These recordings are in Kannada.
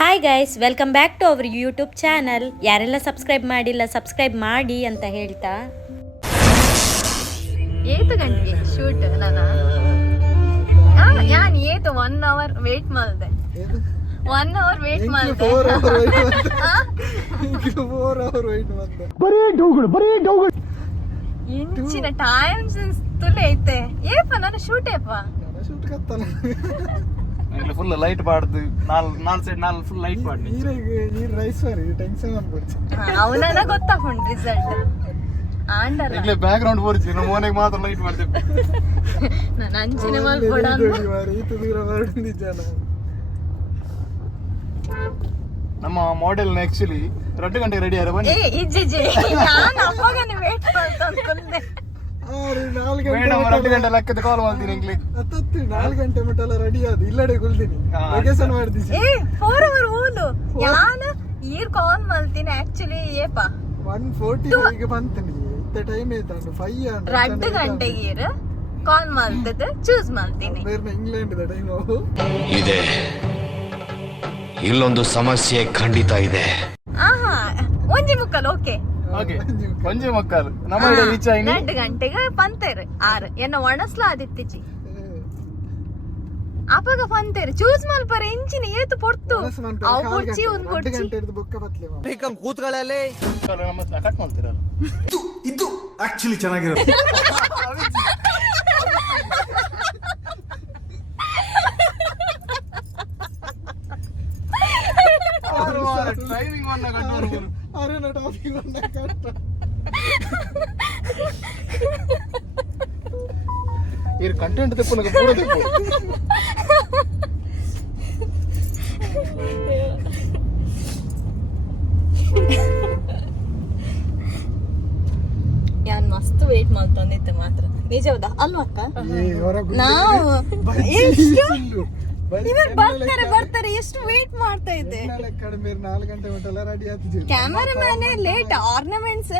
Hi guys, welcome back to our YouTube channel. ಯಾರೆಲ್ಲ ಸಬ್ಸ್ಕ್ರೈಬ್ ಮಾಡಿಲ್ಲ ಸಬ್ಸ್ಕ್ರೈಬ್ ಮಾಡಿ ಅಂತ ಹೇಳ್ತಾ ಏತು ಗಂಟೆಗೆ ಶೂಟ್ ನಾನು ಏತು 1 hour ವೇಟ್ ಮಾಡಿದೆ. 1 hour ವೇಟ್ ಮಾಡಿದೆ. ಇಂಚಿನ ಟೈಮ್ ಸೆನ್ಸ್ ತುಲೆ ಐತೆ ಏಪ ನಾನು ಶೂಟ್ ಏಪ ಫುಲ್ ಲೈಟ್ ಪಾಡ್ದು ನಾಲ್ ಸೈಡ್ ಫುಲ್ ಲೈಟ್ ಪಾಡ್ದು ಅವನ ಗೊತ್ತಾಕೊಂಡು ರಿಸಲ್ಟ್ ಆಂಡಲ್ಲ ಬ್ಯಾಕ್ ಗ್ರೌಂಡ್ ಬೋರ್ಚಿ ನಮ್ಮ ಮನೆಗೆ ಮಾತ್ರ ಲೈಟ್ ಮಾಡ್ತೇವೆ. ನಾನು ಅಂಚಿನ ಮಲ್ಕೊಡ ನಮ್ಮ ಮಾಡೆಲ್ ಆಕ್ಚುಲಿ 2 ಗಂಟೆಗೆ ರೆಡಿ ಆದ್ರೆ ಬನ್ನಿ. ಇಜ್ಜಿ ನಾನು ಅಪ್ಪಗನೆ ವೇಟ್ ಮಾಡ್ತಾ ಅನ್ಕೊಂಡೆ. 2 ಗಂಟೆ ಲೆಕ್ಕದ ಕಾಲ್ ಮಾಡ್ತೀನಿ ಇಂಗ್ಲಿಷ್ 4 ಗಂಟೆ ಮಟ್ಟ ಎಲ್ಲ ರೆಡಿ ಆದ ಇಲ್ಲಡೆ ಕುಳ್ತೀನಿ ಲೊಕೇಶನ್ ಮಾಡ್ದಿಸಿ 4 hour ಊದು ಯಾನು ಈರ್ ಕಾಲ್ ಮಾಡ್ತೀನಿ ಆಕ್ಚುಲಿ ಏಪ 1:45 ಗೆ ಬಂತೀನಿ ಇತ್ತ ಟೈಮ್ ಐತಂಡು 2 ಗಂಟೆಗೆ ಈರ್ ಕಾಲ್ ಮಾಡ್ತದೆ ಚೂಸ್ ಮಾಡ್ತೀನಿ ಬೇರೆ ಇಂಗ್ಲೆಂಡ್ ದ ಟೈಮ್ ಇದೆ. ಇಲ್ಲೊಂದು ಸಮಸ್ಯೆ ಖಂಡಿತ ಇದೆ. ಆಹಾ ಒಂಜಿ ಮುಕ್ಕಲ್ ಓಕೆ ಒಂಜಿ ಮಕ್ಕಳು ನಮ್ಮ ರೀಚ್ ಆಯ್ನಿ 2 ಗಂಟೆಗೆ ಪಂತೇರು 6 ಎನ್ನ ಒಣಸ್ಲ ಆದಿತ್ತಿಜಿ ಅಪಗ ಪಂತೇರು ಚೂಸ್ ಮಲ್ಪರ ಇಂಚಿನ ಏತು ಪೊರ್ತು ಅವು ಪೊರ್ಚಿ ಒಂದು ಪೊರ್ಚಿ ಗಂಟೆ ಬುಕ್ಕ ಬತ್ಲೆ ಬೇಕಂ ಕೂತ್ಕೊಳ್ಳಲೇ ನಮ್ಮ ಕಟ್ ಮಾಡ್ತೀರಾ ಇದು ಆಕ್ಚುಲಿ ಚೆನ್ನಾಗಿರುತ್ತೆ. ಡ್ರೈವಿಂಗ್ ಒನ್ನ ಕಟ್ ಅರೇನ ಟಾಪಿಕ್ ಒನ್ನ ಕಟ್ ಈ ಕಂಟೆಂಟ್ ತೆಪ್ಪು ನನಗೆ ಪೂರ ತೆಪ್ಪು ಯಾನ್ ಮಸ್ತ್ ವೇಟ್ ಮಾಡ್ತಂದಿತ್ತೆ ಮಾತ್ರ ನಿಜ ಹೌದಾ ಅಲ್ವಾ ಅಕ್ಕ ನಾವು ಇವರು ಬರ್ತಾರೆ ಎಷ್ಟು ವೇಟ್ ಮಾಡ್ತಾ ಇದ್ದೆ. ಕಡಿಮೆ 4 ಗಂಟೆ ಮಟ್ಟ ಎಲ್ಲ ರೆಡಿ ಆಗ್ತಿದ್ವಿ. ಕ್ಯಾಮರಾಮ್ಯಾನ್ ಲೇಟ್ ಆರ್ನಮೆಂಟ್ಸ್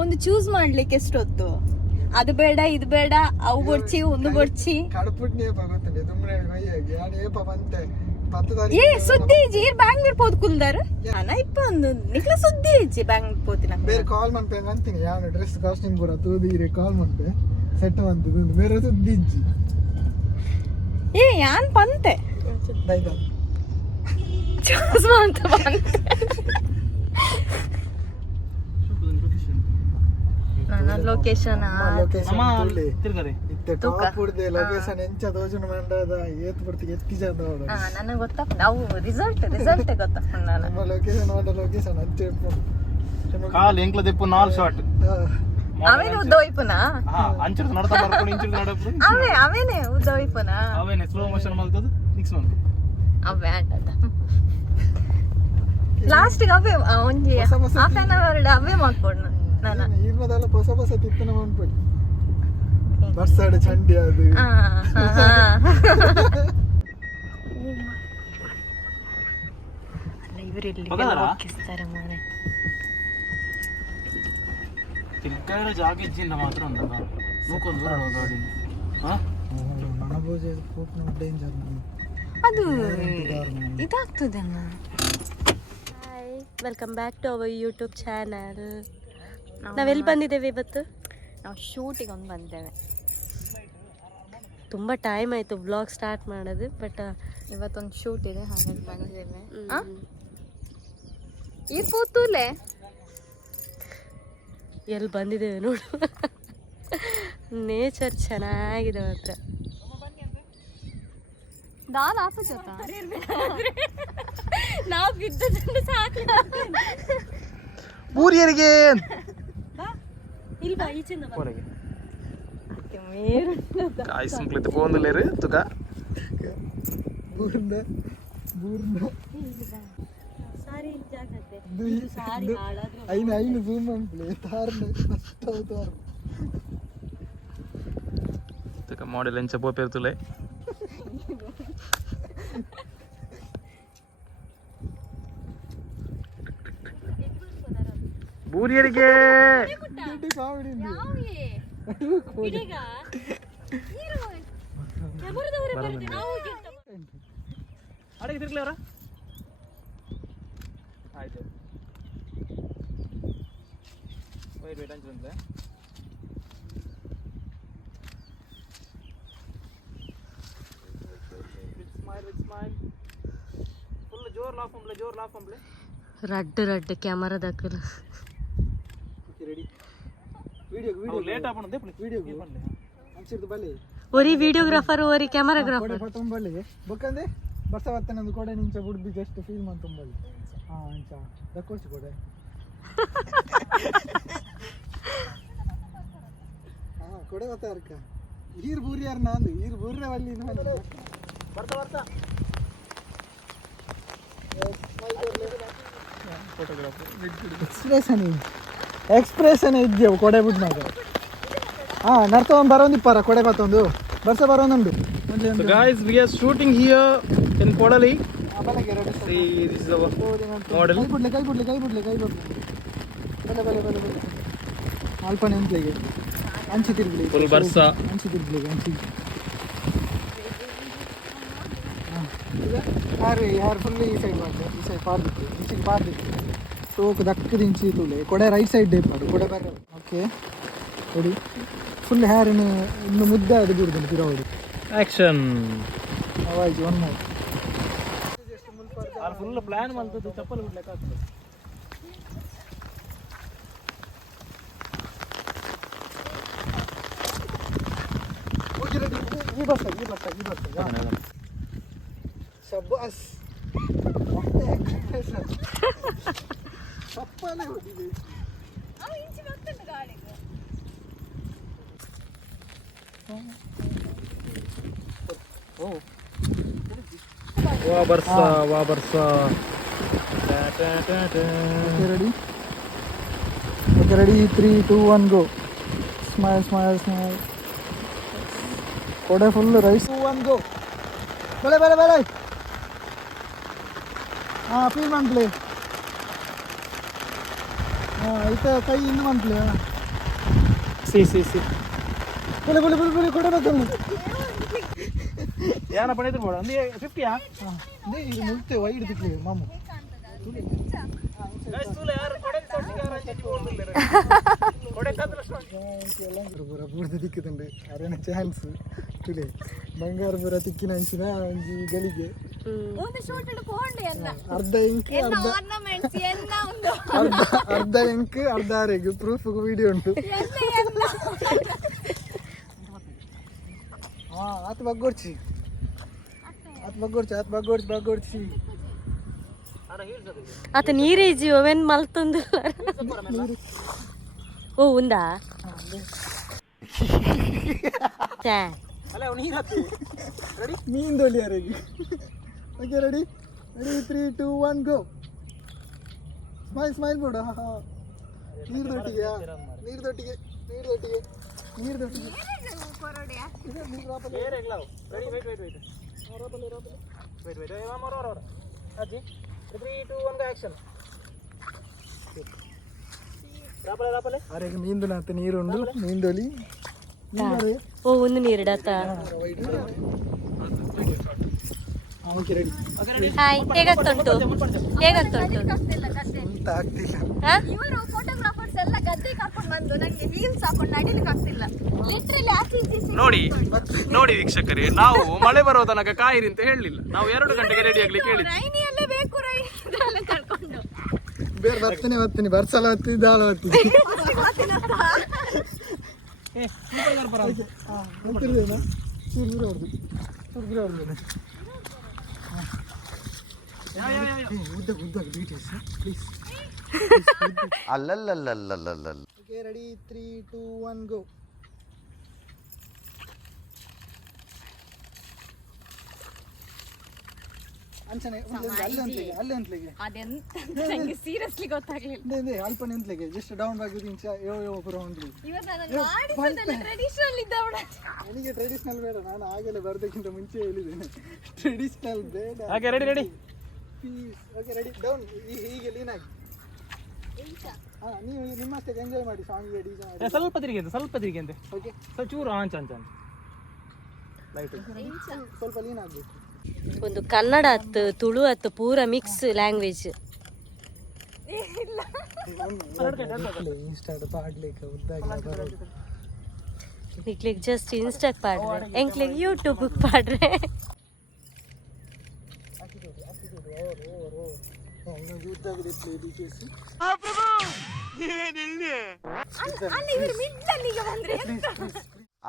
ಒಂದು ಚೂಸ್ ಮಾಡ್ಲಿಕ್ಕೆ ಎಷ್ಟೊತ್ತು ಅದು ಬೇಡ ಇದು ಬೇಡ ಅವು ಬೊಡ್ಚಿ ಒಂದು ಬೊಡ್ಚಿ ಕಡಪುಟ್ನಿ ಏಪ ಗೊತ್ತಂడి ದುಮ್ರೆ ಮೈಯಾಗಿ ಯಾನ್ ಏಪ ಬಂತೆ 10 ಏ ತಾರೀಕು ಸುದ್ದಿ ಇಜ್ಜಿ ಬ್ಯಾಂಗ್ಳೂರ್ ಪೋದ್ ಕುಲ್ದಾರು ಅನ ಇಪ್ಪ ಒಂದು ನಿಕ್ಲ ಸುದ್ದಿ ಇಜ್ಜಿ ಬ್ಯಾಂಗ್ಳೂರ್ ಪೋತಿನ ಬೇರೆ ಕಾಲ್ ಮಾಡ್ಪೆ ಅಂತೀನಿ ಯಾನ್ ಡ್ರೆಸ್ ಕಾಸ್ಟಿಂಗ್ ಪೂರ ತೂದಿರೆ ಕಾಲ್ ಮಾಡ್ಪೆ ಸೆಟ್ ಮಾಡ್ತಿದ್ದು ಬೇರೆ ಸುದ್ದಿ ಇಜ್ಜಿ ಏ ಯಾನ್ ಪಂತೆ ದೈದ ಚೂಸ್ ಮಾಡ್ತ ಪಂತೆ ನನ್ನ ಲೊಕೇಶನ್ ನಮ್ಮ ತಿರ್ಗರೆ ಇತ್ತೆ ಟಾಪ್ ಉಡ್ದೆ ಲೊಕೇಶನ್ ಎಂಚ ದೋಜನ ಮಂಡದ ಏತ್ ಬರ್ತಿಗೆ ಎತ್ತಿ ಜನ ನೋಡು ನನಗೆ ಗೊತ್ತಾಗ್ತದೆ ಅವು ರಿಸಲ್ಟ್ ಗೊತ್ತಾಗ್ತದೆ ನಾನು ನಮ್ಮ ಲೊಕೇಶನ್ ಅಂಚೆ ಕಾಲ್ ಎಂಕ್ಲ ತೆಪ್ಪು 4 ಶಾಟ್ ಅವೇನೆ ಉದ್ದೋಯ್ಪುನ ಅಂಚಿರ್ದು ನಡ್ತಾ ಬರ್ಕೊಂಡು ಇಂಚಿರ್ದು ನಡಪ್ರು ಅವೇನೆ ಉದ್ದೋಯ್ಪುನ ಅವೇನೆ ಸ್ಲೋ ಮೋಷನ್ ಮಾಡ್ತದ ಫಿಕ್ಸ್ ಮಾಡ್ತದೆ ಅವೇ ಆಟದ ಲಾಸ್ಟಿಗೆ ಅವೇ ಒಂಜಿ ಹಾಫ್ ಆನ್ ಅವರ್ ಅವೇ ಮಾಡ್ಕೊಂಡು ನಾನು ಈರ್ನದೆಲ್ಲ ಹೊಸ ತಿತ್ತನ ಮಾಡ್ಬಿಡಿ ಬರ್ಸಾಡೆ ಚಂಡಿ ಅದು ಅಲ್ಲ ಇವರಿಲ್ಲಿ ಹೋಗಿಸ್ತಾರೆ ಮನೆ ತಿರ್ಗಾಡ ಜಾಗ ಇಜ್ಜಿಂದ ಮಾತ್ರ ಅಂದಲ್ಲ ನೋಡ್ಕೊಂಡು ಬರೋಣ ಗಾಡಿ ಮನಭೋಜ ಡೇಂಜರ್ ಅದು ಇದಾಗ್ತದಲ್ಲ. Hi, welcome back to our YouTube channel. ನಾವೆಲ್ಲಿ ಬಂದಿದ್ದೇವೆ ಇವತ್ತು? ನಾವು ಶೂಟಿಗೆ ಒಂದು ಬಂದಿದ್ದೇವೆ. ತುಂಬ ಟೈಮ್ ಆಯಿತು ಬ್ಲಾಗ್ ಸ್ಟಾರ್ಟ್ ಮಾಡೋದು, ಬಟ್ ಇವತ್ತೊಂದು ಶೂಟ್ ಇದೆ ಹಾಗಾಗಿ ಬಂದಿದ್ದೇವೆ. ಈ ಪೂತೂಲೆ ಎಲ್ಲಿ ಬಂದಿದ್ದೇವೆ ನೋಡು. ನೇಚರ್ ಚೆನ್ನಾಗಿದೆ ಮಾತ್ರ. ದಾಲ್ ಆಪ ಜೊತ ನಾವು ಬಿದ್ದದ್ದು ಸಾಕು. ಊರಿಯರಿಗೆ ಇಲ್ವಾ ಈಚಿಂದ ಹೊರಗೆ ಕಾಯಿ ಸಂಕ್ಲಿತ ಕೋಂದಲೇರು ತುಕ ಬೂರ್ನ ಸಾರಿ ಜಾಗತ್ತೆ ಐನು ಜೂಮ್ ಮಾಡ್ಲಿ ತಾರ್ನ ಅಷ್ಟ ಅವತಾರ ತುಕ ಮಾಡೆಲ್ ಎಂಚ ಪೋಪೇರ್ತುಲೆ ಬೂರಿಯರಿಗೆ ಕಾಮಿಡಿ ಅಡಗೆ ತಿರ್ಗ್ಲವ್ರ ಆಯ್ತು ವೇಟ್ ಅಂಚೆ ಸ್ಮೈಲ್ ಫುಲ್ ಜೋರ್ ಲಾಫ್ ಅಂಬ್ಲೆ ರಡ್ಡು ಕ್ಯಾಮರಾ ದಾಖಲ ರೆಡಿ ವಿಡಿಯೋ ಲೇಟ್ ಆಪಣದೆ ವಿಡಿಯೋ ಅಂಚಿರ್ದು ಬಲ್ಲಿ ಒರಿ ವಿಡಿಯೋಗ್ರಾಫರ್ ಒರಿ ಕ್ಯಾಮರಾಗ್ರಾಫರ್ ಕೊಡೆ ತುಂಬಲ್ಲಿ ಬೊಕ್ಕಂದೆ ಬರ್ಸವತ್ತನೊಂದು ಕೊಡೆ ನಿಂಚ ಬುಡ್ದು ಜಸ್ಟ್ ಫೀಲ್ ಮಾಡಿ ತುಂಬಲ್ಲಿ ಅಂಚ ದಕ್ಕೋರ್ಚಿ ಕೊಡೆ ಕೊಡೆ ಗೊತ್ತಾರ್ಕ ಈರ್ ಬೂರಿ ಯಾರು ನಂದು ಈರ್ ಬೂರ್ರೆ ಅಲ್ಲಿ ಬರ್ತಾ ಎಕ್ಸ್ಪ್ರೆಷನ್ ಇದ್ದೇವು ಕೊಡೆ ಬಿಡ್ನಾಗ ನರ್ತ ಒಂದು ಬರೋಂದಿಪ್ಪಾರ ಕೊಡೆ ಬತ್ತೊಂದು ಬರ್ಸ ಬರೋಂದುಂಡು So guys, we are shooting here in Kodali. See, this is our model. ಕೈ ಬಿಡ್ಲೆ ಬಲೆ ಅಲ್ಪನೆ ಅಂತ್ಲೆಗೆ ಅಂಚಿ ತಿರ್ಗ್ಲಿ Full Barsa. ಅಂಚಿ ತಿರ್ಗ್ಲಿ ಯಾರು ಫುಲ್ ಈ ಸೈಡ್ ಮಾಡ್ದೆ ಈ ಸೈಡ್ ಪಾರ್ದಿತ್ತು ಇಂಚಿಗೆ ಪಾರ್ದಿತ್ತು ಸೋಕು ದಕ್ಕದ ಇಂಚಿ ತುಳೆ ಕೊಡೆ ರೈಟ್ ಸೈಡ್ ಡೇಪ್ ಮಾಡು ಕೊಡೆ ಬರ ಓಕೆ ರೆಡಿ ಫುಲ್ ಹೇರಿನ ಇನ್ನು ಮುದ್ದೆ ಅದು ಬಿಡುದಿಲ್ಲ ಪಿರೋಡಿ Action. ಅವಾಯ್ತು one more Full plan maltadu chappal ಬಿಡ್ಲಿಕ್ಕೆ ಆಗ್ತದೆ. ಈ ಬರ್ತಾ ಶಬ್ಬಾಸ್ ಚಪ್ಪಲೇ ಹೊಡಿದೆ Wah Barsa. Okay, ready? 3, 2, 1, go. Smile. Koda full rice. 2, 1, go. Bale. Feel man play. Ita kai innu man play. See. Bale, koda battu. ಯಾನ ಪಡೆದು ಬೋಡ ಅಂದ್ರೆ 50 ಯಾ ಇದು ಮುಲ್ತೆ ವೈಡ್ ದಿಕ್ಲೆ ಮಾಮು ಗೈಸ್ ತೂಲೆ ಯಾರು ಕೊಡೆ ತೊಟ್ಟಿಗೆ ಯಾರು ಚಟಿ ಬೋಲ್ದಿಲ್ಲ ಕೊಡೆ ತದ್ರಷ್ಟ ಪೂರ ಪೂರ್ತಿ ದಿಕ್ಕುತ್ತಂಡೆ ಅರೇನ ಚಾನ್ಸ್ ತುಲೆ ಬಂಗಾರ ಪೂರ ತಿಕ್ಕಿನ ಅಂಚಿನ ಒಂಜಿ ಗಲಿಗೆ ಒಂದು ಶೂಟ್ ಇಡ್ಕೊಂಡೆ ಅನ್ನ ಅರ್ಧ ಇಂಕ್ ಆರ್ನಮೆಂಟ್ಸ್ ಎಲ್ಲ ಉಂಟು ಅರ್ಧ ಇಂಕ್ ಅರ್ಧ ಆರೆಗ್ ಪ್ರೂಫ್ ವಿಡಿಯೋ ಉಂಟು ಆತ ಬಗ್ಗೋರ್ಚಿ ಆತ ನೀರೇಜಿ ಅವೇನ್ ಮಲ್ತೊಂದು ಓ ಉಂದಾ ಅಲ್ಲ ನೀರು ಹತ್ತಿ ರೆಡಿ ಮೀನ್ ದೋಲಿ ಯಾರಿಗೆ ಓಕೆ ರೆಡಿ 3, 2, 1 ಗೋ ಸ್ಮೈಲ್ ಬೋಡ ನೀರ್ದೊಟ್ಟಿಗೆ ಬೇರೆ ಇಗ್ಲಾವ್ ರೆಡಿ ವೇಟ್ ಮಾಮೋರ ಅಜ್ಜಿ 3, 2, 1 ಆಕ್ಷನ್ ರಾಪಲೆ ಅರೆಗೆ ಮೀಂದು ನಾತ ನೀರುಂಡು ಮೀನ್ ದೋಲಿ ಓ ಒಂದು ನೀರಿಡತ್ತ ಓಕೆ ರೆಡಿ ಹಾಯ್ ಹೇಗಾಗ್ತುಂಟು ಅಂತ ಆಗ್ತಿಲ್ಲ ಇವರು ಫೋಟೋಗ್ರಾಫರ್ಸ್ ಎಲ್ಲ ಗದ್ದೆ ಕರ್ಕೊಂಡು ಬಂದು ನಂಗೆ ಹೀಲ್ಸ್ ಹಾಕೊಂಡು ನಡಿಲಿಕ್ಕೆ ಆಗ್ತಿಲ್ಲ ಲಿಟ್ರಲಿ ನೋಡಿ ವೀಕ್ಷಕರೇ ನಾವು ಮಳೆ ಬರೋ ತನಕ ಕಾಯಿರಿ ಅಂತ ಹೇಳಲಿಲ್ಲ ನಾವು 2 ಗಂಟೆಗೆ ರೆಡಿ ಆಗ್ಲಿಕ್ಕೆ ಹೇಳಿದ್ವಿ ರೈನಿಯಲ್ಲೇ ಬೇಕು ರೈನ್ ಕರ್ಕೊಂಡು ಬೇರೆ ಬರ್ತೀನಿ ಬರ್ಸಲ ಹತ್ತಿ ದಾಳ ಹತ್ತಿ ಗೊತ್ತಿರ್ದೇನಾ ಸುರ್ಗುರ ಅವ್ರದ್ದು ಉದ್ದ ಡೀಟೇಲ್ಸ್ ಪ್ಲೀಸ್ ಅಲ್ಲಲ್ಲಲ್ಲಲ್ಲಲ್ಲಲ್ಲ ಓಕೆ ರೆಡಿ 3, 2, 1 ಗೋ ಅಂಚನೆ ಅಲ್ಲೇ ಅಂತಲಿಗೆ ಅದೆಂತ ನಂಗೆ ಸೀರಿಯಸ್ಲಿ ಗೊತ್ತಾಗ್ಲಿಲ್ಲ ಅಲ್ಪನೆ ಅಂತಲಿಗೆ ಜಸ್ಟ್ ಡೌನ್ ಬಾಗಿ ಇಂಚ ಯೋ ಪುರ ಹೊಂದ್ಲಿ ಇವತ್ತು ನಾನು ಮಾಡಿಸೋದಲ್ಲ ಟ್ರೆಡಿಷನಲ್ ಇದ್ದವಳ ನನಗೆ ಟ್ರೆಡಿಷನಲ್ ಬೇಡ ನಾನು ಆಗಲೇ ಬರೋದಕ್ಕಿಂತ ಮುಂಚೆ ಹೇಳಿದ್ದೇನೆ ಟ್ರೆಡಿಷನಲ್ ಬೇಡ ಹಾಗೆ ready please okay ready down ಹೀಗೆ ಲೀನ್ ಆಗಿ ನೀವು ನಿಮ್ಮಷ್ಟಕ್ಕೆ ಎಂಜಾಯ್ ಮಾಡಿ ಸಾಂಗಿಗೆ ಡಿಜೆ ಸ್ವಲ್ಪ ತಿರುಗಿ ಅಂತೆ ಓಕೆ ಸ್ವಲ್ಪ ಚೂರು ಅಂಚ ಲೈಟ್ ಸ್ವಲ್ಪ ಲೀನ್ ಆಗಬೇಕು ಒಂದು ಕನ್ನಡ ಅತ್ತು ತುಳು ಅತ್ತು ಪೂರ ಮಿಕ್ಸ್ ಲ್ಯಾಂಗ್ವೇಜ್ ಇನ್ಸ್ಟಾದ ಪಾಡ್ಲಿಕ್ಕೆ ಉದ್ದಾಗಿ ಬರೋದು. ಇಕ್ಲಿಗೆ ಜಸ್ಟ್ ಇನ್ಸ್ಟಾಕ್ ಪಾಡ್ರೆ ಎಂಕ್ಲಿಗೆ ಯೂಟ್ಯೂಬ್ ಪಾಡ್ರೆ.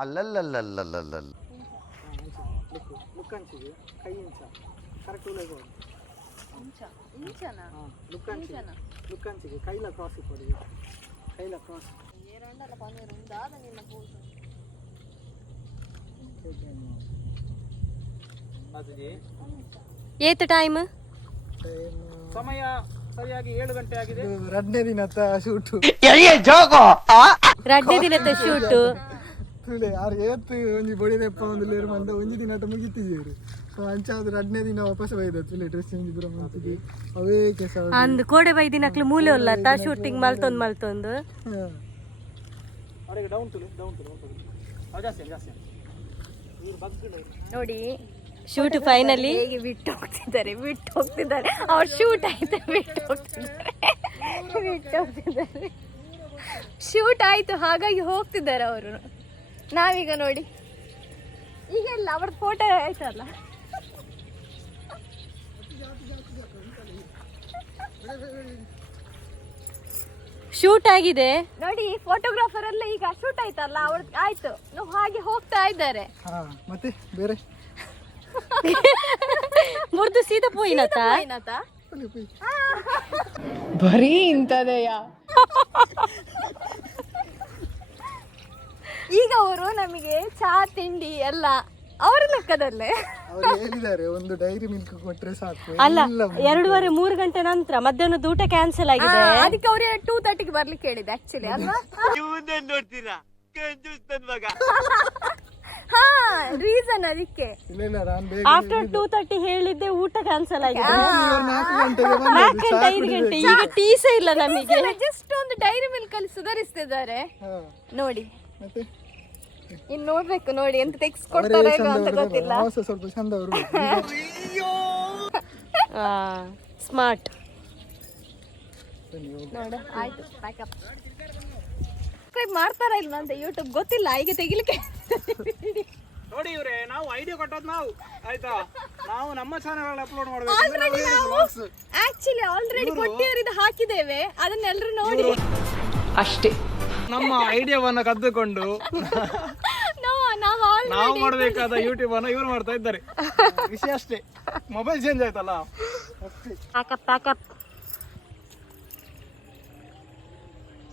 ಅಲ್ಲಲ್ಲಲ್ಲಲ್ಲಲ್ಲ ಲುಕ್ಕಂಚಿಗೆ ಕೈ ಇಂಚ ಕರೆಕ್ಟ್ ಲುಕ್ಕಂಚಿಗೆ ಕೈಲ ಕ್ರಾಸ್ ಕೊಡಿ, ಕೈಲ ಕ್ರಾಸ್. ಏತ್ ಟೈಮ್ ಸಮಯ ಸರಿಯಾಗಿ 7 ಗಂಟೆ ಆಗಿದೆ. 2ನೇ ದಿನ ಶೂಟು ರಡ್ಡೆ ದಿನದ ಶೂಟ್. ತುಳೆ ಯಾರು ಏತ್ ಒಂಜಿ ಬೊಡಿದೆಪ್ಪ ಒಂದು ಲೇರು ಮಂದ ಒಂಜಿ ದಿನ ಮುಗಿತಿದ್ದೀರಿ. ಸೊ ಅಂಚಾದ 2ನೇ ದಿನ ವಾಪಸ್ ಬೈದ ತುಳೆ ಡ್ರೆಸ್ ಚೇಂಜ್ ಬರೋ ಮಾಡ್ತಿದ್ವಿ ಅವೇ ಕೆಲಸ. ಅಂದ್ ಕೋಡೆ ಬೈ ದಿನಕ್ಲು ಮೂಲೆ ಉಲ್ಲತ್ತ ಶೂಟಿಂಗ್ ಮಲ್ತೊಂದು ಅವರಿಗೆ ಡೌನ್ ತುಳು ಜಾಸ್ತಿ ನೋಡಿ ಶೂಟ್ ಫೈನಲಿ ಹೇಗೆ ಬಿಟ್ಟು ಹೋಗ್ತಿದ್ದಾರೆ ಅವ್ರ ಶೂಟ್ ಆಯ್ತು ಬಿಟ್ಟು ಹೋಗ್ತಿದ್ದಾರೆ ಶೂಟ್ ಆಯ್ತು ಹಾಗಾಗಿ ಹೋಗ್ತಿದ್ದಾರೆ ಅವರು. ನಾವೀಗ ನೋಡಿ ಈಗೆಲ್ಲ ಅವ್ರ ಫೋಟೋ ಆಯ್ತಲ್ಲ. ಶೂಟ್ ಆಗಿದೆ ನೋಡಿ ಫೋಟೋಗ್ರಾಫರ್ ಎಲ್ಲ ಈಗ ಶೂಟ್ ಆಯ್ತಲ್ಲ ಅವ್ರ ಆಯ್ತು ನಾವು ಹಾಗೆ ಹೋಗ್ತಾ ಇದ್ದಾರೆ. ಮತ್ತೆ ಬೇರೆ ಮುರ್ದು ಸೀದಾ ಪೋಯಿನತ ಬರೀ ಇಂಥದೆಯ. ಈಗ ಅವರು ನಮಗೆ ಚಾ ತಿಂಡಿ ಎಲ್ಲ ಅವರ ಲೆಕ್ಕದಲ್ಲೇ ಅವ್ರು ಹೇಳಿದ್ದಾರೆ ಒಂದು ಡೈರಿ ಮಿಲ್ಕ್ ಕೊಟ್ರೆ ಸಾಕು. ಅಲ್ಲ 2:30-3 ಗಂಟೆ ನಂತರ ಮಧ್ಯಾಹ್ನದ ಊಟ ಕ್ಯಾನ್ಸಲ್ ಆಗಿದೆ. ಅದಕ್ಕೆ ಅವ್ರು 2:30ಗೆ ಬರ್ಲಿಕ್ಕೆ ಹೇಳಿದೆ ಆಕ್ಚುಲಿ ಅಲ್ವಾ. ಹಾ ರೀಸನ್ ಅದಕ್ಕೆ. ಇಲ್ಲ ನಾನು ಬೇಗ ಆಫ್ಟರ್ 2:30 ಹೇಳಿದ್ದೆ ಊಟ ಕ್ಯಾನ್ಸಲ್ ಆಗಿದೆ. 4 ಗಂಟೆಗೆ 4 ಗಂಟೆ 5 ಗಂಟೆ ಈಗ ಟೀಸೇ ಇಲ್ಲ ನಮಗೆ. ಜಸ್ಟ್ ಒಂದು ಡೈರಿ ಮಿಲ್ಕ್ ಅಲ್ಲಿ ಸುಧಾರಿಸ್ತಿದ್ದಾರೆ ನೋಡಿ. ಮತ್ತೆ ಇನ್ ನೋಡ್ಬೇಕು ನೋಡಿ ಎಂತ ಟೆಕ್ಸ್ಟ್ ಕೊಡ್ತಾರೋ ಇಲ್ವೋ ಅಂತ ಗೊತ್ತಿಲ್ಲ. ಸ್ವಲ್ಪ ಚಂದ ಅವರು ಸ್ಮಾರ್ಟ್ ನೋಡು ಆಯ್ತು ಪ್ಯಾಕಪ್. ಸಬ್ಸ್ಕ್ರೈಬ್ ಮಾಡ್ತಾರಾ ಇಲ್ವಾ ಅಂತ ಯೂಟ್ಯೂಬ್ ಗೊತ್ತಿಲ್ಲ ಈಗ ತೆಗಿಲಿಕ್ಕೆ. ನೋಡಿ ಇವ್ರೆ ನಾವು ಐಡಿಯಾ ಕೊಟ್ಟದ್ ನಾವು ಆಯ್ತಾ, ನಾವು ನಮ್ಮ ಚಾನೆಲ್ ಅಪ್ಲೋಡ್ ಮಾಡಬೇಕು. ಆಕ್ಚುಲಿ ಆಲ್ರೆಡಿ ಕೊಟ್ಟಿರೋದು ಹಾಕಿದ್ದೇವೆ ಅದನ್ನೆಲ್ಲರೂ ನೋಡಿ ಅಷ್ಟೇ. ನಮ್ಮ ಐಡಿಯಾವನ್ನ ಕದ್ದುಕೊಂಡು ನಾವು ಮಾಡಬೇಕಾದ ಯೂಟ್ಯೂಬ್ ಅನ್ನ ಇವ್ರು ಮಾಡ್ತಾ ಇದ್ದಾರೆ. ವಿಷಯ ಅಷ್ಟೇ, ಮೊಬೈಲ್ ಚೇಂಜ್ ಆಯ್ತಲ್ಲ. ಪ್ಯಾಕಪ್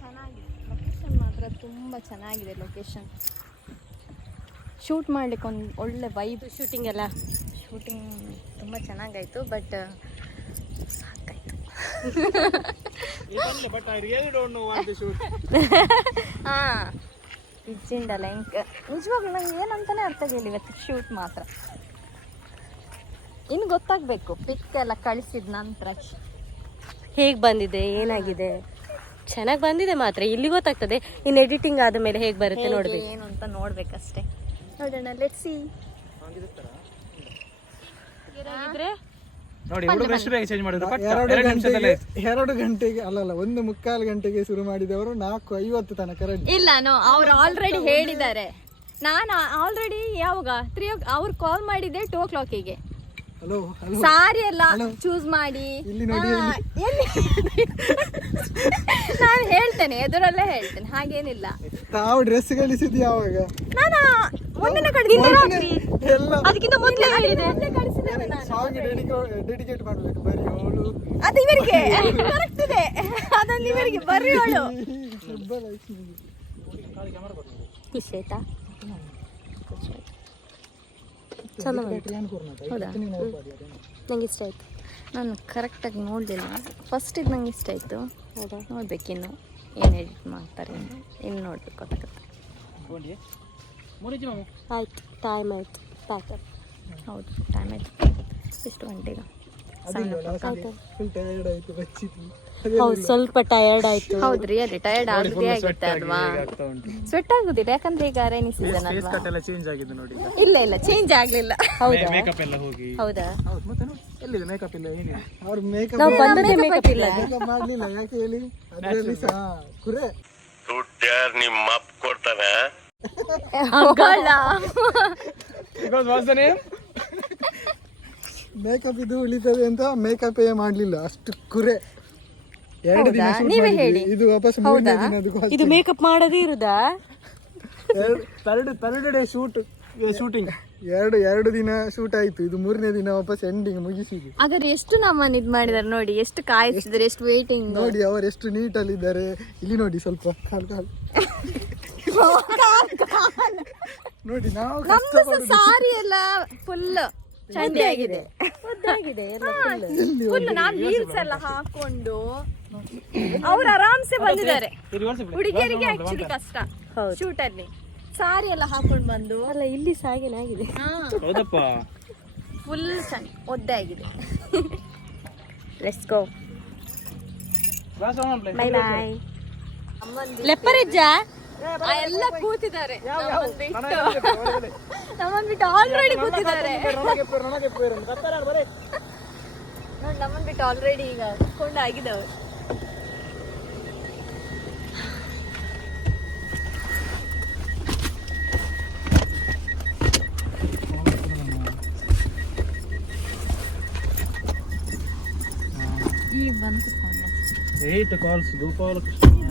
ಚೆನ್ನಾಗಿದೆ ಲೊಕೇಶನ್ ಮಾತ್ರ ತುಂಬಾ ಚೆನ್ನಾಗಿದೆ. ಲೊಕೇಶನ್ ಶೂಟ್ ಮಾಡ್ಲಿಕ್ಕೆ ಒಂದು ಒಳ್ಳೆ ವೈಬ್. ಶೂಟಿಂಗ್ ತುಂಬ ಚೆನ್ನಾಗಾಯ್ತು ಬಟ್ ಸಾಕಾಯ್ತು. But I really don't know what to shoot. ಇಜ್ಜಿಂಡಲ್ಲ ಇಂಕ ನಿಜವಾಗ್ಲೂ ನಂಗೆ ಏನಂತಾನೆ ಅರ್ಥ ಆಗಿಲ್ಲ ಇವತ್ತು ಶೂಟ್ ಮಾತ್ರ. ಇನ್ನು ಗೊತ್ತಾಗಬೇಕು ಪಿಕ್ ಎಲ್ಲ ಕಳಿಸಿದ ನಂತರ ಹೇಗೆ ಬಂದಿದೆ ಏನಾಗಿದೆ. ಚೆನ್ನಾಗಿ ಬಂದಿದೆ ಮಾತ್ರ ಇಲ್ಲಿ ಗೊತ್ತಾಗ್ತದೆ. ಇನ್ನು ಎಡಿಟಿಂಗ್ ಆದ ಮೇಲೆ ಹೇಗೆ ಬರುತ್ತೆ ನೋಡ್ಬೇಕು. ಏನು ಅಂತ ನೋಡ್ಬೇಕಷ್ಟೇ. ನೋಡೋಣ ಲೆಟ್ಸ್ ಸಿ. ನೋಡಿ ಹುಡುಗರು ಎಷ್ಟು ಬೇಗ ಚೇಂಜ್ ಮಾಡಿದ್ರು. 2 ಗಂಟೆಗೆ ಅಲ್ಲ 1:45 ಗಂಟೆಗೆ ಶುರು ಮಾಡಿದವರು 4:50 ತನಕ ರೆಡಿ. ಇಲ್ಲ ಅವ್ರು ಆಲ್ರೆಡಿ ಹೇಳಿದ್ದಾರೆ. ನಾನು ಆಲ್ರೆಡಿ ಯಾವಾಗ 3 ಅವ್ರು ಕಾಲ್ ಮಾಡಿದ್ದೆ 2 o'clockಗೆ. ಹಲೋ ಸಾರಿ ಎಲ್ಲ ಚೂಸ್ ಮಾಡಿ ಇಲ್ಲಿ ನೋಡಿ ನಾನು ಹೇಳ್ತೇನೆ ಎದುರಲ್ಲೇ ಹೇಳ್ತೇನೆ ಹಾಗೇನಿಲ್ಲ. ತಾವು ಡ್ರೆಸ್ ಕಳಿಸಿದ್ದು ಯಾವಾಗ? ನಾನು ಮೊನ್ನೆ ಅದಕ್ಕಿಂತ ಮೊದಲೇ ಹೇಳಿದೆ. ಡೆಡಿಕೇಟ್ ಮಾಡ್ಬೇಕು ಬರೀ ಅವಳು ಅದು ಇವರಿಗೆ ಕರೆಕ್ಟ್ ಇದೆ. ಅದೊಂದು ಇವರಿಗೆ ಬರ್ರಿ ಅವಳು ಇಷ್ಟ ಆಯ್ತಾ? ಚಲೋ ಹೌದಾ? ನಂಗೆ ಇಷ್ಟ ಆಯ್ತು. ನಾನು ಕರೆಕ್ಟಾಗಿ ನೋಡಲಿಲ್ಲ ಫಸ್ಟ್ ಇದು ನಂಗೆ ಇಷ್ಟ ಆಯಿತು. ಹೌದಾ? ನೋಡ್ಬೇಕಿನ್ನು ಏನು ಎಡಿಟ್ ಮಾಡ್ತಾರೆ ಇನ್ನು ನೋಡ್ಬೇಕು ಗೊತ್ತಾಗುತ್ತೆ. ಆಯ್ತು ಟೈಮ್ ಆಯ್ತು ಪ್ಯಾಕಪ್. ಹೌದು ಟೈಮ್ ಆಯ್ತು. ಎಷ್ಟು ಗಂಟೆಗೆ ಫುಲ್ ಟಯರ್ಡ್ ಆಯ್ತು ಬಚ್ಚಿತ್ತು. ಹೌದು ಸ್ವಲ್ಪ ಟಯರ್ಡ್ ಆಯ್ತು. ಹೌದ್ರಿ, ಅದೇ ಟಯರ್ಡ್ ಆಗದೆ ಆಗುತ್ತೆ ಅಲ್ವಾ. ಸ್ವೆಟ್ ಆಗುದಿಲ್ಲ ಯಾಕಂದ್ರೆ ಈಗ ರೈನಿ ಸೀಸನ್ ಫೇಸ್ ಅಲ್ವಾ. ಕಟ್ ಎಲ್ಲ ಚೇಂಜ್ ಆಗಿದೆ ನೋಡಿ ಈಗ. ಇಲ್ಲ ಚೇಂಜ್ ಆಗ್ಲಿಲ್ಲ. ಹೌದಾ ಮೇಕಪ್ ಎಲ್ಲ ಹೋಗಿ. ಹೌದಾ ಹೌದು ಮತ್ತೆ ಎಲ್ಲಿದೆ ಮೇಕಪ್ ಇಲ್ಲ ಏನಿದೆ. ಅವ್ರ ಮೇಕಪ್ ನಾವು ಬಂದದ್ದೇ ಮೇಕಪ್ ಇಲ್ಲ. ಮಾಡ್ಲಿಲ್ಲ ಯಾಕೆ ಹೇಳಿ, ಅದ್ರಲ್ಲಿ ಸಹ ಕುರೆ ನಿಮ್ಮ ಅಪ್ಪ ಕೊಡ್ತಾನೆ. Because what's the name? Makeup ಇದು ಉಳಿತದೆ ಅಂತ ಮೇಕಪ್ ಮಾಡ್ಲಿಲ್ಲ, ಅಷ್ಟು ಕುರೆ. 2 ದಿನ shoot ನೀವೇ ಮಾಡಿದ್ವಿ. ಹೇಳಿ. ಇದು ವಾಪಸ್ 3ನೇ ದಿನದಕ್ಕೂ ಇದು ಮೇಕಪ್ ಮಾಡದೇ ಇರುದಾ? Third day shooting. 2 ದಿನ ಶೂಟ್ ಆಯ್ತು, ಇದು 3ನೇ ದಿನ ವಾಪಸ್ ಎಂಡಿಂಗ್ ಮುಗಿಸಿದ್ವಿ. ಹಾಗಾದ್ರೆ ಎಷ್ಟು ನಮ್ಮನ್ನ ಇದ್ ಮಾಡಿದಾರೆ ನೋಡಿ, ಎಷ್ಟು ಕಾಯಿಸಿದಾರೆ, ಎಷ್ಟು ವೇಟಿಂಗ್ ನೋಡಿ ಅವರು ಎಷ್ಟು ನೀಟ್ ಅಲ್ಲಿ ಇದ್ದಾರೆ. ಇಲ್ಲಿ ನೋಡಿ ಸ್ವಲ್ಪ ಕಾಲು ನೋಡಿ, ನಾವು ಸಾರಿ ಎಲ್ಲ ಫುಲ್ ಚಂಡಿ ಆಗಿದೆ. ಫುಲ್ ನಾವ್ ಹೀಲ್ಸ್ ಎಲ್ಲ ಹಾಕೊಂಡು ಅವ್ರು ಆರಾಮ್ಸೆ ಬಂದಿದ್ದಾರೆ. ಹುಡುಗಿಯರಿಗೆ ಆಕ್ಚುಲಿ ಕಷ್ಟ ಶೂಟ್ ಅಲ್ಲಿ ಸಾರಿ ಎಲ್ಲ ಹಾಕೊಂಡು ಬಂದು. ಅಲ್ಲ ಇಲ್ಲಿ ಸಾಗೇನಾಗಿದೆ. ಹೌದಪ್ಪ. ಫುಲ್ ಚಂದ ಒದ್ದೆ ಆಗಿದೆ. Let's go. Bye bye. ಲೆಪ್ಪರಿಜ್ಜ ಎಲ್ಲ ಕೂತಿದ್ದಾರೆ ನಮ್ಮನ್ ಬಿಟ್ಟು ಆಲ್ರೆಡಿ ಕೂತಿದ್ದಾರೆ. ನೋಡಿ ನಮ್ಮನ್ ಬಿಟ್ಟು ಆಲ್ರೆಡಿ ಈಗ ಕುತ್ಕೊಂಡು ಆಗಿದವರು. ಈಗ ಬಂದು 8 ಕಾಲ್ಸ್ ಗೋಪಾಲ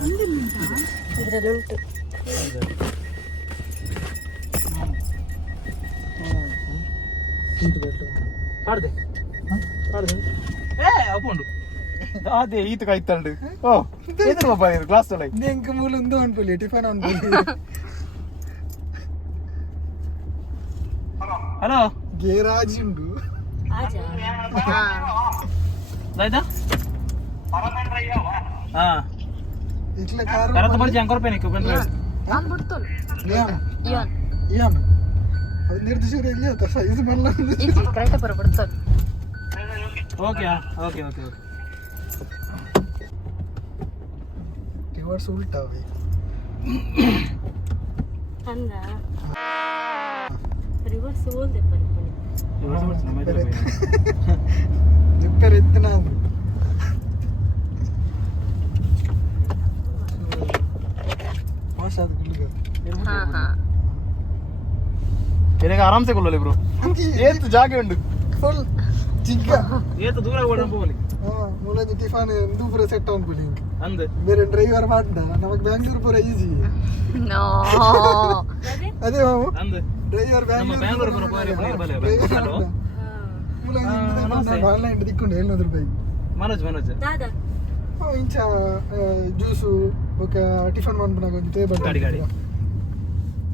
ಇದ್ರಲ್ಲುಂಟು. ಕಾಡ್ದೆ ಅಪ್ಪುಂಡು ಅದೇ ಈತ ಕಾಯ್ತಂಡು. ಓ ಎದುರು ಒಬ್ಬ ಕ್ಲಾಸ್ ಅಲ್ಲಿ ಎಂಕ ಮೂಲ ಒಂದು ಅನ್ಪಲ್ಲಿ ಟಿಫನ್ ಅನ್ಪಲ್ಲಿ. ಹಲೋ ಗೇರಾಜ್ ಉಂಡು. ಆಜಾ ಆಯ್ತಾ? ಹಾ ಇಟ್ಲ ಕಾರು ಕರೆಕ್ಟ್ ಬರ್ಜಿ ಅಂಕರ್ ಪೇನಿಕ್ ಬಂದ್ರೆ ಅಂದ್ಬಿಡ್ತು ಇಯಾನ್ ಅದು ನಿರ್ದೇಶಕ ಎಲ್ಲಿ ಆತ ಇದು ಮಲ್ಲ ಕರೆಕ್ಟ್ ಬರಬಿಡ್ತು. Okay okay okay okay. Reverse ಉಲ್ಟಾವೆ ಅಂದ ರಿವರ್ಸ್ ಹೋಲ್ದೆ ದುಪ್ಪರ್ ಎತ್ತಿನ ಮಾಸಾದ ಗುಳಿಗ ಇದಕ್ಕೆ ಆರಾಮ್ಸೆ ಕೊಲ್ಲಲಿ ಬ್ರೋ. ಏತ್ ಜಾಗ ಉಂಡು ಫುಲ್ ಜಿಗ್ಗ ಏತ್ ದೂರ ಓಡೋಣ ಹೋಗಲಿ. ಮೂಲಂಜಿ ಟಿಫಾನ್ ದೂಪುರ ಸೆಟ್ ಅನ್ಕೊಳ್ಳಿ ಅಂದೆ ಬೇರೆ ಡ್ರೈವರ್ ಮಾಡ್ದ ನಮಗ್ ಬ್ಯಾಂಗ್ಳೂರ್ ಪೂರ ಈಜಿ. ಅದೇ ಮಾವು ಅಂದೆ ಡ್ರೈವರ್ ಬ್ಯಾಂಗ್ಳೂರ್ ಪೂರ ಆನ್ಲೈನ್ ದಿಕ್ಕೊಂಡು 700 ರೂಪಾಯಿ. ಮನೋಜ್ ದಾದಾ ಇಂಚ ಜ್ಯೂಸು ఒక ಟಿಫನ್ ಮಾಡ್ಬಿಡಾಗ ಒಂದು ಟೇಬಲ್ ಗಾಡಿ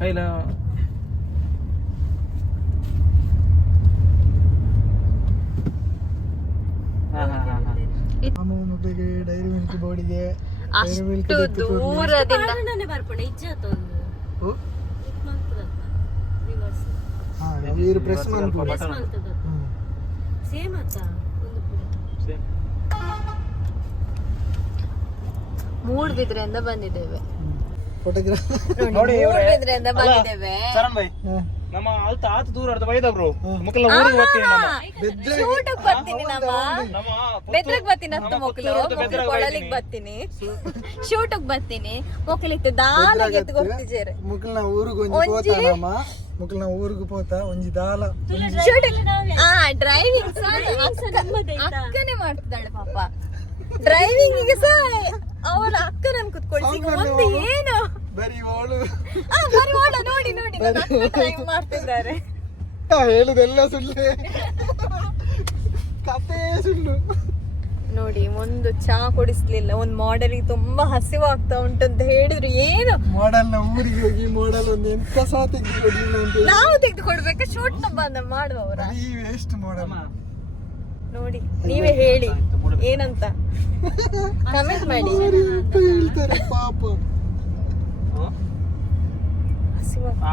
ಕೈಲ ಮಕ್ಕಳಿಗೆ ಡೈರಿ ಮಿಲ್ಕ್ ಬೋರ್ಡಿಗೆ ಅಷ್ಟು ದೂರದಿಂದ ಬರ್ಪಣೆ ಇಜ್ಜಾತ ಒಂದು ರಿವರ್ಸ್ ವೀರು ಪ್ರೆಸ್ ಮಾಡ್ಬೋದು. ಸೇಮ್ ಆತ ಒಂದು ಮೂಡ್ಬಿದ್ರೆಯಿಂದ ಬಂದಿದ್ದೇವೆ. ಫೋಟೋಗ್ರಾಫ್ ನೋಡಿ ಮೂಡ್ಬಿದ್ರೆಯಿಂದ ಬಂದಿದ್ದೇವೆ. ಶರಣ್ ಭಾಯ್ ನಮ್ಮ ಆತ ಆತ ದೂರ ಅರ್ಧ ಬೈದ ಬ್ರೋ ಮಕ್ಕಳ ಊರಿಗೆ ಬರ್ತೀನಿ ನಮ್ಮ ಶೂಟಕ್ ಬರ್ತೀನಿ ಬೆದ್ರಗ್ ಬರ್ತೀನಿ ಅಂತ ಮಕ್ಕಳು ಕೊಳಲಿಗೆ ಬರ್ತೀನಿ ಶೂಟಕ್ ಬರ್ತೀನಿ ಮಕ್ಕಳಿಗೆ ದಾಲಾಗಿ ಎತ್ಕೊಡ್ತಿದ್ದಾರೆ. ಮುಕ್ಕಲ್ನ ಊರಿಗೆ ಒಂಜಿ ಪೋತಾನಮ್ಮ ಮುಕ್ಕಲ್ನ ಊರಿಗೆ ಪೋತಾ ಒಂಜಿ ದಾಲ ಶೂಟಿಂಗ್ ಡ್ರೈವಿಂಗ್ ಅಕ್ಕನೇ ಮಾಡ್ತಿದ್ದಾಳೆ ಪಾಪ. ಡ್ರೈವಿಂಗ್ ಗೆ ಸಹ ಅವಳ ಅಕ್ಕನನ್ನು ಕುತ್ಕೊಳ್ಸಿ ಒಂದು ಏನು ಬರೀ ಓಳು ಬರೀ ಓಡ ನೋಡಿ ನೋಡಿ ಡ್ರೈವ್ ಮಾಡ್ತಿದ್ದಾರೆ. ಹೇಳುದೆಲ್ಲ ಸುಳ್ಳೆ, ಕತೆ ಸುಳ್ಳು. ನೋಡಿ ಒಂದು ಚಾ ಕೊಡಿಸ್ಲಿಲ್ಲ. ಒಂದು ಮಾಡೆಲ್ಗೆ ತುಂಬಾ ಹಸಿವಾಗ್ತಾ ಉಂಟು ಅಂತ ಹೇಳಿದ್ರು. ಏನು ಮಾಡೆಲ್ ನ ಊರಿಗೆ ಹೋಗಿ ಮಾಡೆಲ್ ಒಂದು ಎಂತ ಸಹ ತೆಗೆದುಕೊಡಿಲ್ಲ ಅಂತ ನಾವು ತೆಗೆದುಕೊಡ್ಬೇಕಾ ಶೂಟ್ ಬಂದ ಮಾಡುವವರ? ವೇಸ್ಟ್ ಮಾಡೆಲ್ ನೋಡಿ ನೀವೇ ಹೇಳಿ ಏನಂತ ಕಮೆಂಟ್ ಮಾಡಿ. ಹೇಳ್ತಾರೆ ಪಾಪ. ಹಸಿವಾಗ್ತಾ